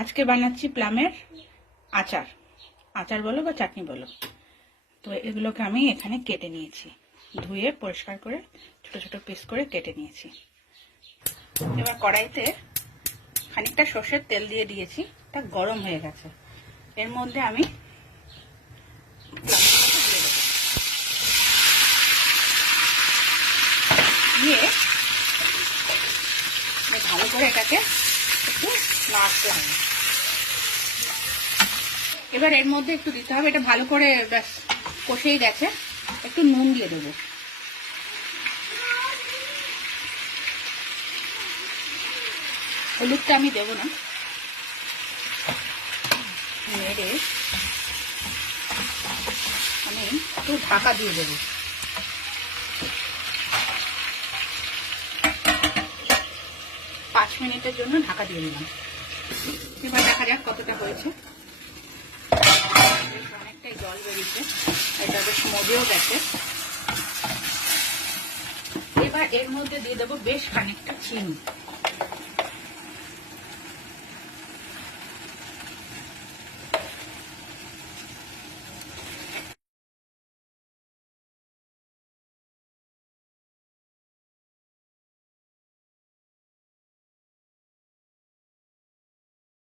আজকে বানাচ্ছি প্লামের আচার। আচার বলো বা চাটনি বলো। তো এগুলোকে আমি এখানে কেটে নিয়েছি, ধুয়ে পরিষ্কার করে ছোট ছোট পিস করে কেটে নিয়েছি। এবার কড়াইতে খানিকটা সর্ষের তেল দিয়ে দিয়েছি, এটা গরম হয়ে গেছে। এর মধ্যে আমি দিয়ে ভালো করে এটাকে একটু নাড়তে হবে। এবার এর মধ্যে একটু দিতে হবে, এটা ভালো করে ব্যাস কষেই গেছে, একটু নুন দিয়ে দেবো। হলুদটা আমি দেবো না, নেড়ে আমি একটু ঢাকা দিয়ে দেবো। 5 মিনিটের জন্য ঢাকা দিয়ে দিলাম। এবার দেখা যাক কতটা হয়েছে। অনেকটাই জল বেরিয়েছে, এটা বেশ মজেও গেছে। এবার এর মধ্যে দিয়ে দেবো বেশ খানিকটা চিনি।